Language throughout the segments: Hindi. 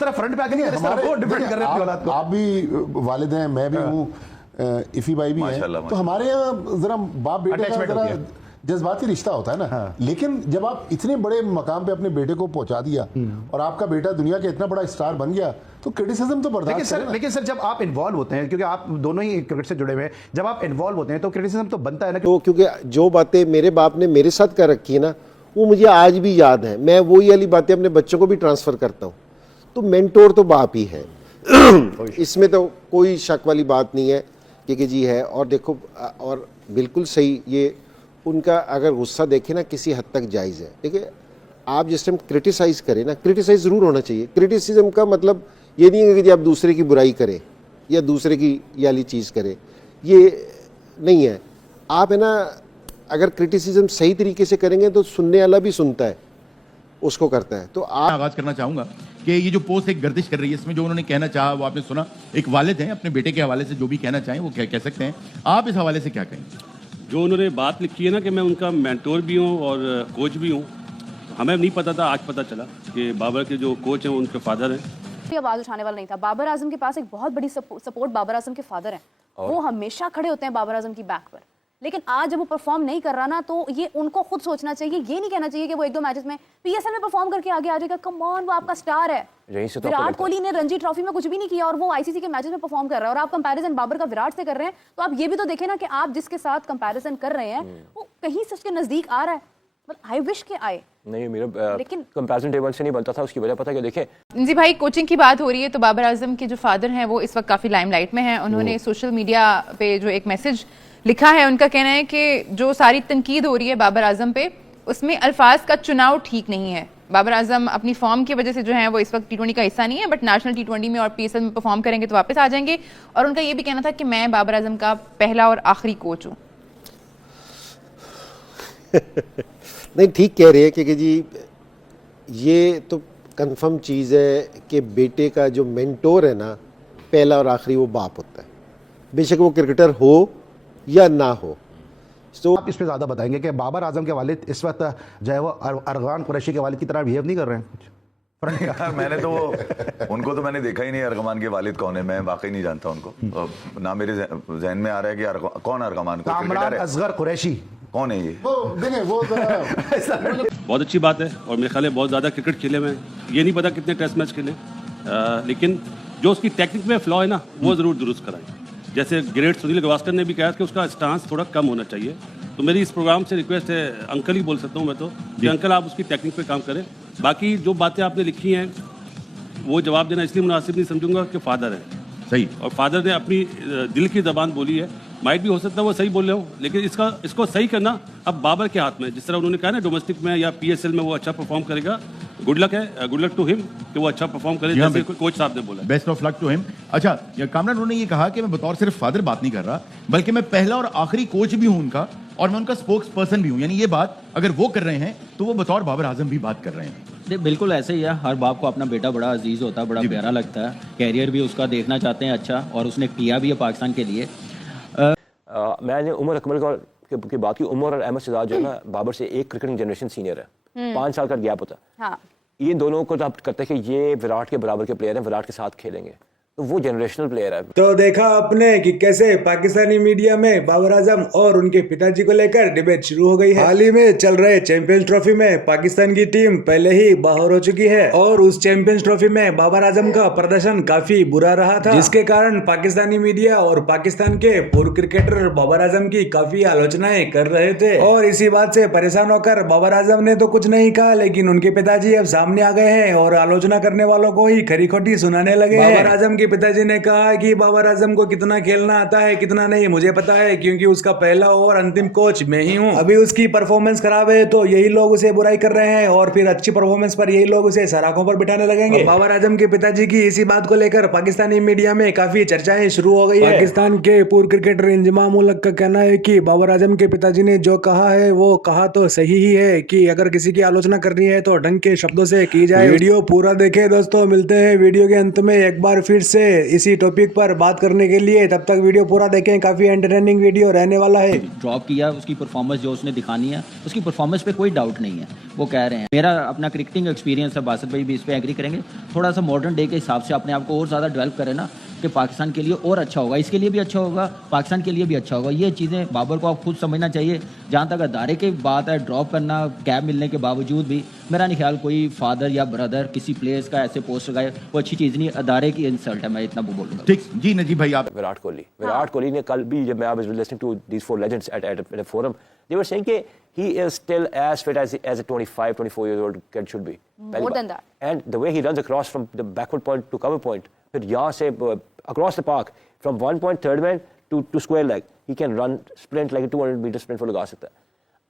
तरह फ्रंट पे आके नहीं, इस तरह वो डिफेंड कर रहे हैं अपनी औलाद को। आप भी वालिद हैं, मैं भी हूँ, इफी भाई भी हैं, तो हमारे यहाँ जरा बाप बेटे का जरा जज्बाती रिश्ता होता है ना। हाँ। लेकिन जब आप इतने बड़े मकाम पे अपने बेटे को पहुंचा दिया और आपका बेटा दुनिया का इतना बड़ा स्टार बन गया, तो क्रिटिसिज्म तो बर्दाश्त करें। लेकिन सर जब आप इन्वॉल्व होते हैं, क्योंकि आप दोनों ही क्रिकेट से जुड़े हुए हैं, जब आप इन्वॉल्व होते हैं तो क्रिटिसिज्म तो बनता है ना। तो क्योंकि जो बातें मेरे बाप ने मेरे साथ कर रखी है ना, वो मुझे आज भी याद है। मैं वही वाली बातें अपने बच्चों को भी ट्रांसफर करता हूँ। तो मेंटोर तो बाप ही है, इसमें तो कोई शक वाली बात नहीं है कि जी है। और देखो, और बिल्कुल सही, ये उनका अगर गुस्सा देखें ना किसी हद तक जायज़ है। देखिए, आप जिस टाइम क्रिटिसाइज़ करें ना, क्रिटिसाइज़ ज़रूर होना चाहिए। क्रिटिसिज्म का मतलब ये नहीं है कि जी आप दूसरे की बुराई करें या दूसरे की ये वाली चीज़ करें, ये नहीं है। आप है ना, अगर क्रिटिसिज्म सही तरीके से करेंगे तो सुनने वाला भी सुनता है, उसको करता है। तो आप आगाज करना चाहूंगा कि ये जो पोस्ट एक गर्दिश कर रही है, इसमें जो उन्होंने कहना चाहा वो आपने सुना। एक वालिद हैं, अपने बेटे के हवाले से जो भी कहना चाहें वो कह सकते हैं। आप इस हवाले से क्या कहें? जो उन्होंने बात लिखी है ना कि मैं उनका मेंटोर भी हूँ और कोच भी हूँ, हमें नहीं पता था, आज पता चला कि बाबर के जो कोच हैं उनके फादर हैं। ये आवाज उठाने वाला नहीं था। बाबर आजम के पास एक बहुत बड़ी सपोर्ट बाबर आजम के फादर हैं, वो हमेशा खड़े होते हैं बाबर आजम की बैक पर। लेकिन आज जब वो परफॉर्म नहीं कर रहा ना, तो ये उनको खुद सोचना चाहिए, ये नहीं कहना चाहिए कि वो एक दो मैचेस में पीएसएल में परफॉर्म करके आगे आ जाएगा। कम ऑन, वो आपका स्टार है। विराट कोहली ने रणजी ट्रॉफी में कुछ भी नहीं किया और वो आईसीसी के मैचेस में परफॉर्म कर रहा है, और आप कंपैरिजन बाबर का विराट से कर रहे हैं। तो आप ये भी तो देखें ना कि आप जिसके साथ कंपैरिजन कर रहे हैं वो कहीं से उसके नजदीक आ रहा है। आई विश के आए नहीं, मेरा लेकिन कंपैरिजन टेबल से नहीं बनता था। उसकी वजह पता क्या, देखें जी भाई, कोचिंग की बात हो रही है तो बाबर आजम के जो फादर हैं वो इस वक्त काफ़ी लाइमलाइट में हैं। उन्होंने सोशल मीडिया पे जो एक मैसेज लिखा है, उनका कहना है कि जो सारी तनकीद हो रही है बाबर आजम पे, उसमें अल्फाज का चुनाव ठीक नहीं है। बाबर आजम अपनी फॉर्म की वजह से जो है वो इस वक्त T20 का हिस्सा नहीं है, बट नेशनल T20 में और PSL में परफॉर्म करेंगे तो वापस आ जाएंगे। और उनका ये भी कहना था कि मैं बाबर आजम का पहला और आखिरी कोच हूँ। नहीं, ठीक कह रहे हैं कि जी ये तो कंफर्म चीज़ है कि बेटे का जो मेंटोर है ना, पहला और आखिरी वो बाप होता है, बेशक वो क्रिकेटर हो या ना हो। तो आप इस पे ज़्यादा बताएंगे कि बाबर आजम के वालिद इस वक्त जो है वो अरगान कुरैशी के वालिद की तरह बिहेव नहीं कर रहे हैं कुछ? यार मैंने तो उनको तो मैंने देखा ही नहीं, अरगमान के वालिद कौन है, मैं वाकई नहीं जानता उनको। ना मेरे जहन में आ रहा है कि कौन अरगमान को कामरान असगर कुरैशी कौन है ये? वो बहुत अच्छी बात है, और मेरे ख्याल है बहुत ज़्यादा क्रिकेट खेले में, ये नहीं पता कितने टेस्ट मैच खेले, लेकिन जो उसकी टेक्निक में फ्लॉ है ना वो ज़रूर दुरुस्त कराएं। जैसे ग्रेट सुनील गावस्कर ने भी कहा कि उसका स्टांस थोड़ा कम होना चाहिए। तो मेरी इस प्रोग्राम से रिक्वेस्ट है, अंकल ही बोल सकता हूँ मैं तो, कि अंकल आप उसकी टेक्निक पे काम करें। बाकी जो बातें आपने लिखी हैं वो जवाब देना इसलिए मुनासिब नहीं समझूंगा कि फादर है सही, और फादर ने अपनी दिल की ज़बान बोली है। माइट भी हो सकता है वो सही बोल रहे हो, लेकिन इसको सही करना अब बाबर के हाथ में है। जिस तरह उन्होंने कहा ना डोमेस्टिक में या PSL में वो अच्छा परफॉर्म करेगा, गुड लक है, गुड लक टू हिम कि वो अच्छा परफॉर्म करे, जैसे कोच साहब ने बोला। Best of luck to him. अच्छा कामरान, उन्होंने ये कहा कि मैं बतौर सिर्फ फादर बात नहीं कर रहा, बल्कि मैं पहला और आखिरी कोच भी हूं उनका, और मैं उनका स्पोक्स पर्सन भी हूं। यानी ये बात अगर वो कर रहे हैं तो वो बतौर बाबर आजम भी बात कर रहे हैं। बिल्कुल ऐसे ही है, हर बाप को अपना बेटा बड़ा अजीज होता है, बड़ा प्यारा लगता है, कैरियर भी उसका देखना चाहते हैं अच्छा, और उसने किया भी है पाकिस्तान के लिए। मैंने उमर अकमल की बात की। उमर और अहमद शहजाद जो है ना, बाबर से एक क्रिकेटिंग जनरेशन सीनियर है, 5 साल का गैप होता है। हाँ। ये दोनों को तो आप करते हैं कि ये विराट के बराबर के प्लेयर हैं, विराट के साथ खेलेंगे, तो वो जनरेशनल प्लेयर है। तो देखा आपने कि कैसे पाकिस्तानी मीडिया में बाबर आजम और उनके पिताजी को लेकर डिबेट शुरू हो गई है। हाल ही में चल रहे चैंपियंस ट्रॉफी में पाकिस्तान की टीम पहले ही बाहर हो चुकी है, और उस चैंपियंस ट्रॉफी में बाबर आजम का प्रदर्शन काफी बुरा रहा था, जिसके कारण पाकिस्तानी मीडिया और पाकिस्तान के पूर्व क्रिकेटर बाबर आजम की काफी आलोचनाएं कर रहे थे। और इसी बात से परेशान होकर बाबर आजम ने तो कुछ नहीं कहा, लेकिन उनके पिताजी अब सामने आ गए हैं और आलोचना करने वालों को ही खरी खोटी सुनाने लगे। बाबर आजम के पिताजी ने कहा कि बाबर आजम को कितना खेलना आता है कितना नहीं मुझे पता है, क्योंकि उसका पहला और अंतिम कोच मैं ही हूँ। अभी उसकी परफॉर्मेंस खराब है तो यही लोग उसे बुराई कर रहे हैं, और फिर अच्छी परफॉर्मेंस पर यही लोग उसे सराखों पर बिठाने लगेंगे। बाबर आजम के पिताजी की इसी बात को लेकर पाकिस्तानी मीडिया में काफी चर्चाएं शुरू हो गई है। पाकिस्तान के पूर्व क्रिकेटर इंजमाम उल हक का कहना है कि बाबर आजम के पिताजी ने जो कहा है वो कहा तो सही ही है, कि अगर किसी की आलोचना करनी है तो ढंग के शब्दों से की जाए। वीडियो पूरा देखे दोस्तों, मिलते हैं वीडियो के अंत में एक बार फिर मुझसे इसी टॉपिक पर बात करने के लिए। तब तक वीडियो पूरा देखें, काफी एंटरटेनिंग वीडियो रहने वाला है। ड्रॉप किया, उसकी परफॉर्मेंस जो उसने दिखानी है, उसकी परफॉर्मेंस पे कोई डाउट नहीं है। वो कह रहे हैं, मेरा अपना क्रिकेटिंग एक्सपीरियंस है, बासित भाई भी इस पे एग्री करेंगे, थोड़ा सा मॉडर्न डे के हिसाब से अपने आप को और ज़्यादा डेवलप करें ना, कि पाकिस्तान के लिए और अच्छा होगा, इसके लिए भी अच्छा होगा, पाकिस्तान के लिए भी अच्छा होगा। ये चीज़ें बाबर को आप खुद समझना चाहिए। जहाँ तक अदारे की बात है, ड्रॉप करना कैब मिलने के बावजूद भी, मेरा नहीं ख्याल कोई फादर या ब्रदर किसी प्लेयर्स का ऐसे पोस्ट लगाए, वो अच्छी चीज़ नहीं, अदारे की इंसल्ट है, मैं इतना बोलूँगा। ठीक जी नजीब भाई आप। विराट कोहली ने कल भी, जब मैं was listening to these four legends at a forum, they were saying कि he is still as fit as a 24 years old kid should be. More than that. And the way he runs across from the backward point to cover point, फिर यहाँ से across the park from 1 point third man to square leg, he can run sprint like a 200-meter sprint वो लगा सकता है।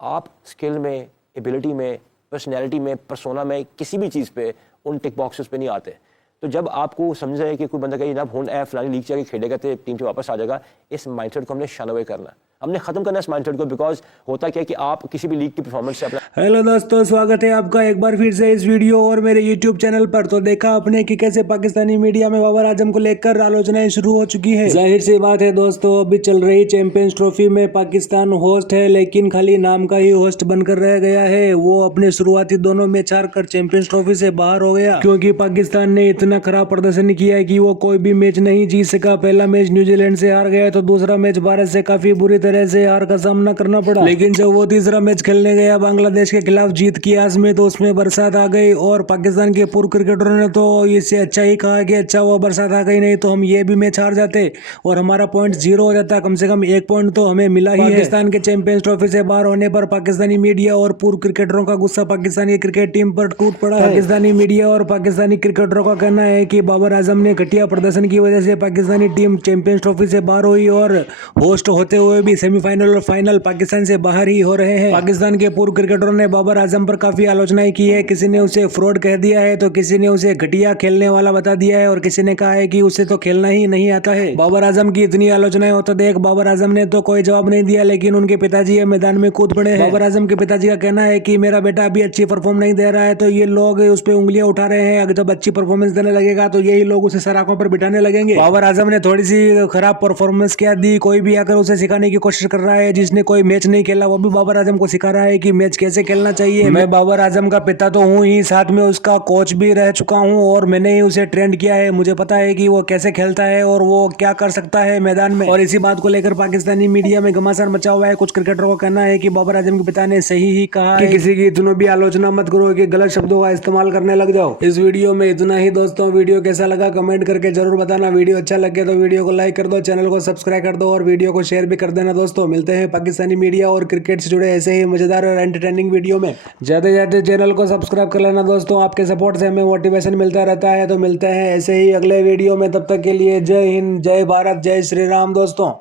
आप स्किल में, एबिलिटी में, पर्सनैलिटी में, परसोना में, किसी भी चीज़ पे उन टिक बॉक्सेस पे नहीं आते। तो जब आपको समझ आए कि कोई बंदा कहीं जनाब हुन फलानी लीग जाके खेलेगा तो टीम से वापस आ जाएगा, इस माइंडसेट को हमने शन अवे करना है, हमने खत्म करना है इस माइंडसेट को। बिकॉज होता क्या है कि आप किसी भी लीग की परफॉर्मेंस से अपना। हेलो दोस्तों, स्वागत है आपका एक बार फिर से इस वीडियो और मेरे यूट्यूब चैनल पर। तो देखा आपने कि कैसे पाकिस्तानी मीडिया में बाबर आजम को लेकर आलोचनाएं शुरू हो चुकी है। जाहिर सी बात है दोस्तों, अभी चल रही चैंपियंस ट्रॉफी में पाकिस्तान होस्ट है, लेकिन खाली नाम का ही होस्ट बनकर रह गया है। वो अपने शुरुआती दोनों मैच हार कर चैंपियंस ट्रॉफी से बाहर हो गया, क्योंकि पाकिस्तान ने इतना खराब प्रदर्शन किया है कि वो कोई भी मैच नहीं जीत सका। पहला मैच न्यूजीलैंड से हार गया, तो दूसरा मैच भारत से काफी बुरी तरह से हार का सामना करना पड़ा। लेकिन जब वो तीसरा मैच खेलने गया बांग्लादेश के खिलाफ जीत की आस में, तो उसमें बरसात आ गई और पाकिस्तान के पूर्व क्रिकेटरों ने तो इससे अच्छा ही कहा कि अच्छा वो बरसात आ गई, नहीं तो हम ये भी मैच हार जाते और हमारा पॉइंट 0 हो जाता। कम से कम 1 पॉइंट तो हमें मिला ही है। पाकिस्तान के चैंपियंस ट्रॉफी से बाहर होने पर पाकिस्तानी मीडिया और पूर्व क्रिकेटरों का गुस्सा पाकिस्तानी क्रिकेट टीम पर टूट पड़ा है। पाकिस्तानी मीडिया और पाकिस्तानी क्रिकेटरों का कहना है कि बाबर आजम ने घटिया प्रदर्शन की वजह से पाकिस्तानी टीम चैंपियंस ट्रॉफी से बाहर हुई और होस्ट होते हुए भी सेमीफाइनल और फाइनल पाकिस्तान से बाहर ही हो रहे हैं। पाकिस्तान के पूर्व क्रिकेटरों ने बाबर आजम पर काफी आलोचनाएं की है। किसी ने उसे फ्रॉड कह दिया है, तो किसी ने उसे घटिया खेलने वाला बता दिया है और किसी ने कहा है कि उसे तो खेलना ही नहीं आता है। बाबर आजम की इतनी आलोचनाएं होता देख बाबर आजम ने तो कोई जवाब नहीं दिया, लेकिन उनके पिताजी मैदान में कूद पड़े हैं। बाबर आजम के पिताजी का कहना है कि मेरा बेटा अभी अच्छी परफॉर्म नहीं दे रहा है, तो ये लोग उस पर उंगलियां उठा रहे हैं। अगर जब अच्छी परफॉर्मेंस देने लगेगा तो यही लोग उसे सराखों पर बिठाने लगेंगे। बाबर आजम ने थोड़ी सी खराब परफॉर्मेंस क्या दी, कोई भी आकर उसे सिखाने की कोशिश कर रहा है। जिसने कोई मैच नहीं खेला वो भी बाबर आजम को सिखा रहा है कि मैच कैसे खेलना चाहिए। मैं बाबर आजम का पिता तो हूँ ही, साथ में उसका कोच भी रह चुका हूँ और मैंने ही उसे ट्रेंड किया है। मुझे पता है कि वो कैसे खेलता है और वो क्या कर सकता है मैदान में। और इसी बात को लेकर पाकिस्तानी मीडिया में घमासान मचा हुआ है। कुछ क्रिकेटरों का कहना है कि बाबर आजम के पिता ने सही ही कहा कि किसी की इतनी भी आलोचना मत करो कि गलत शब्दों का इस्तेमाल करने लग जाओ। इस वीडियो में इतना ही दोस्तों। वीडियो कैसा लगा कमेंट करके जरूर बताना। वीडियो अच्छा लगे तो वीडियो को लाइक कर दो, चैनल को सब्सक्राइब कर दो और वीडियो को शेयर भी कर देना दोस्तों। मिलते हैं पाकिस्तानी मीडिया और क्रिकेट से जुड़े ऐसे ही मजेदार और एंटरटेनिंग वीडियो में। ज्यादा से ज्यादा चैनल को सब्सक्राइब कर लेना दोस्तों, आपके सपोर्ट से हमें मोटिवेशन मिलता रहता है। तो मिलते हैं ऐसे ही अगले वीडियो में, तब तक के लिए जय हिंद, जय भारत, जय श्री राम दोस्तों।